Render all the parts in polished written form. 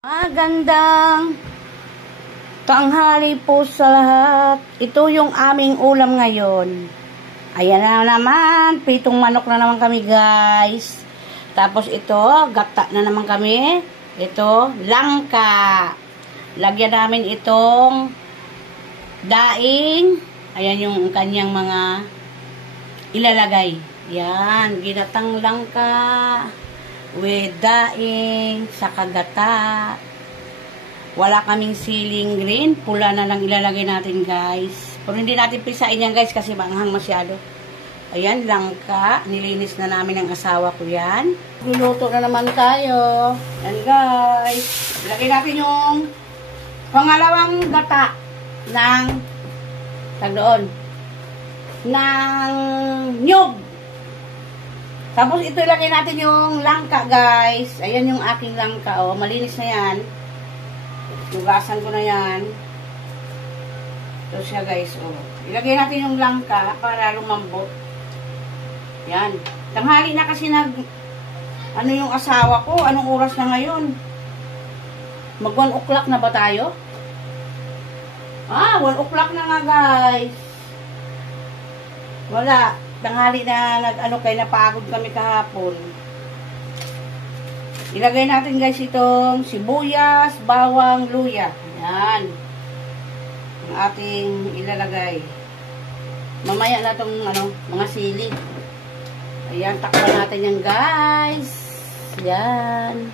Magandang tanghali po sa lahat. Ito yung aming ulam ngayon. Ayan na naman, pitong manok na naman kami guys. Tapos ito, gata na naman kami. Ito, langka. Lagyan namin itong daing. Ayan yung kanyang mga ilalagay. Yan, ginatang langka with daing sa kagata. Wala kaming siling green, pula na lang ilalagay natin guys. Pero hindi natin pisain yan guys kasi maanghang masyado. Ayan, langka, nilinis na namin ng asawa ko yan. Luluto na naman tayo. Yan guys, ilagay natin yung pangalawang gata ng ng nyug. Tapos ito ilagay natin yung langka guys. Ayan yung aking langka. Oh, malinis na yan. Hugasan ko na yan. Ito siya guys. Oh. Ilagay natin yung langka para lumambot. Yan. Tanghali na kasi ano yung asawa ko. Anong oras na ngayon? Mag 1 o'clock na ba tayo? 1 o'clock na nga guys. Wala. Tanghali na napagod kami kahapon. Ilagay natin guys itong sibuyas, bawang, luya. Ayan. Ang ating ilalagay. Mamaya na itong mga sili. Ayan, takpan natin yan guys. Ayan.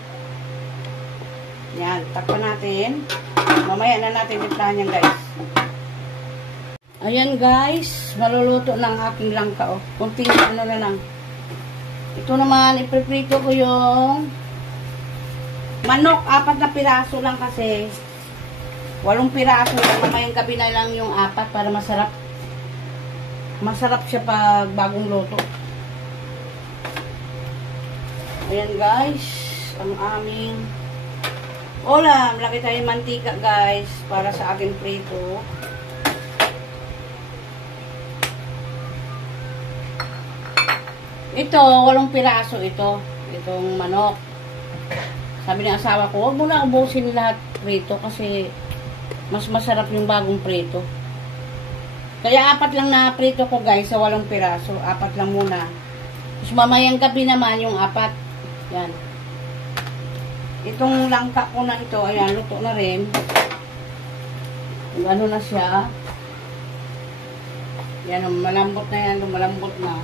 Ayan, takpan natin. Mamaya na natin timplahan yan guys. Ayan guys, maluluto ng aking langka. Oh. Kunting na lang. Ito naman, ipreprito ko yung manok. 4 na piraso lang kasi. 8 piraso. Mamayang gabi na lang yung 4 para masarap. Masarap siya pag bagong luto. Ayan guys, ang aming ulam. Lagay tayo mantika guys para sa ating prito. Ito, 8 piraso ito. Itong manok. Sabi ng asawa ko, huwag mo na ubusin lahat prito kasi mas masarap yung bagong prito. Kaya 4 lang na prito ko guys sa 8 piraso. 4 lang muna. Tapos mamayang gabi naman yung 4. Yan. Itong langka ko na ito, ayan, luto na rin. Ano na siya. Yan, malambot na yan. Malambot na.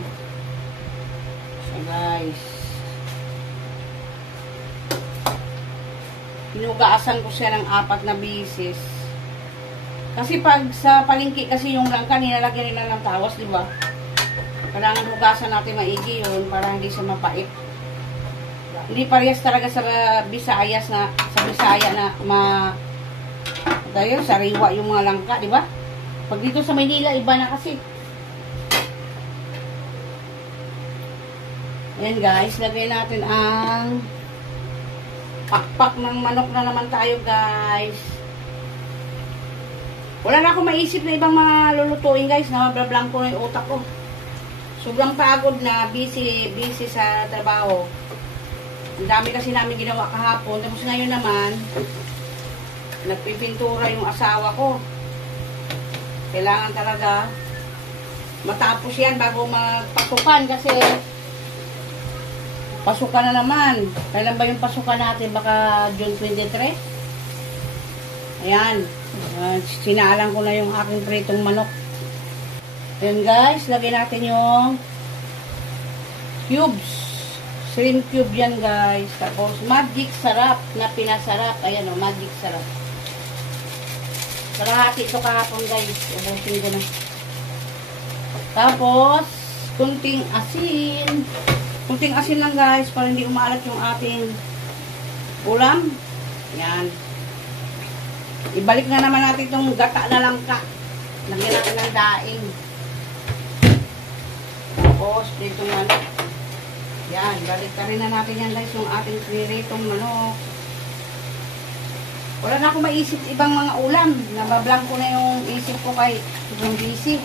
Guys, pinugaasan ko siya ng 4 na bisis kasi pag sa palengke kasi yung langka nilalagyan nila ng tawas, di ba? Kailangan hugasan natin maigi yun para hindi siya mapait. Hindi parehas talaga sa Visayas na sa Bisaya na sariwa yung mga langka, di ba? Pag dito sa Maynila iba na kasi. Ayan guys, lagay natin ang pakpak ng manok na naman tayo guys. Wala na akong maisip na ibang mga lulutuin guys, na mablablanko na yung utak ko. Sobrang pagod na, busy sa trabaho. Ang dami kasi namin ginawa kahapon. Tapos ngayon naman, nagpipintura yung asawa ko. Kailangan talaga matapos yan bago magpasukan kasi pasukan na naman. Kailan ba yung pasukan natin? Baka June 23? Ayan. Sinaalang ko na yung aking pritong manok. Ayan guys. Lagay natin yung cubes. Shrimp cube yan guys. Tapos magic sarap na pinasarap. Ayan o, magic sarap. Kalahati ito kahapon guys. Ubusin ko na. Tapos, kunting asin. Kunting asin lang guys para hindi umalat yung ating ulam. Yan. Ibalik na naman natin itong gata na langka. Lagyan natin ng daing. Tapos dito manok. Yan. Balik na rin na natin yan guys yung ating piniritong manok. Wala na akong maisip ibang mga ulam. Nabablanko na yung isip ko kay sobrang busy.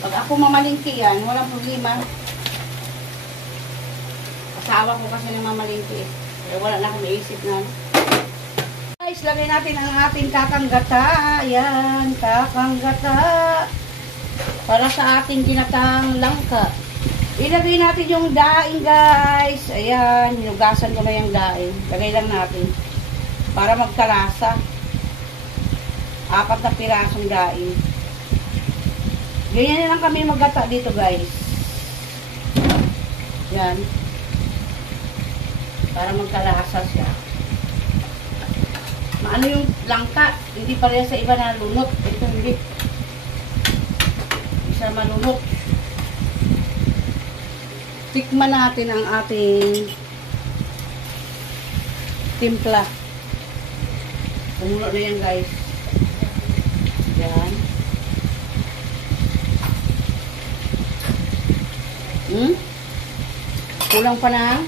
Pag ako mamalingki yan, walang problema. asawa ko kasi ng mamalingki. Kaya wala na akong maisip na. Guys, lagay natin ang ating kakang gata. Ayan, kakang gata. Para sa ating ginatang langka. Ilagay natin yung daing, guys. Ayan, hinugasan ko na yung daing. Lagay lang natin. Para magkalasa. 4 na pirasong daing. Ganyan na lang kami maggata dito, guys. Yan. Para magkalasa siya. Maano yung langka? Hindi pareha sa iba na lunok. Ito hindi. Hindi siya malunok. Tikman natin ang ating timpla. Kumulo na yan, guys. Yan. Kulang pa na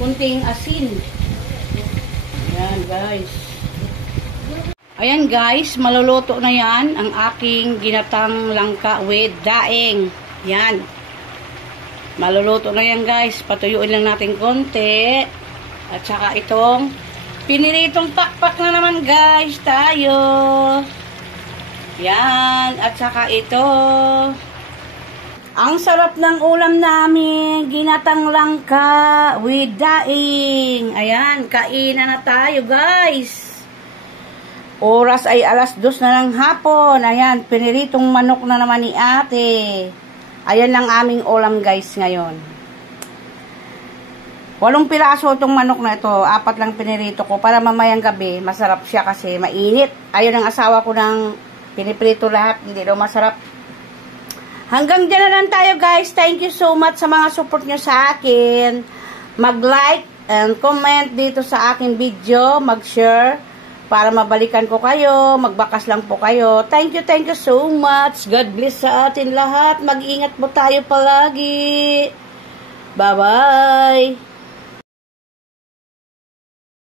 kunting asin. Yan, guys. Ayan, guys. Maluluto na yan ang aking ginatang langka with daing. Yan. Maluluto na yan, guys. Patuyuin lang natin konti. At saka itong piniritong pakpak na naman, guys. Tayo. Yan. At saka ito. Ang sarap ng ulam namin, ginatang langka with daing. Ayan, kainan na tayo, guys. Oras ay 2:00 na ng hapon. Ayan, piniritong manok na naman ni ate. Ayan lang aming ulam, guys, ngayon. 8 piraso itong manok na ito. 4 lang pinirito ko para mamayang gabi. Masarap siya kasi mainit. Ayun ang asawa ko ng piniprito lahat. Hindi daw masarap. Hanggang dyan na lang tayo, guys. Thank you so much sa mga support nyo sa akin. Mag-like and comment dito sa aking video. Mag-share para mabalikan ko kayo. Magbakas lang po kayo. Thank you so much. God bless sa atin lahat. Mag-ingat po tayo palagi. Bye-bye.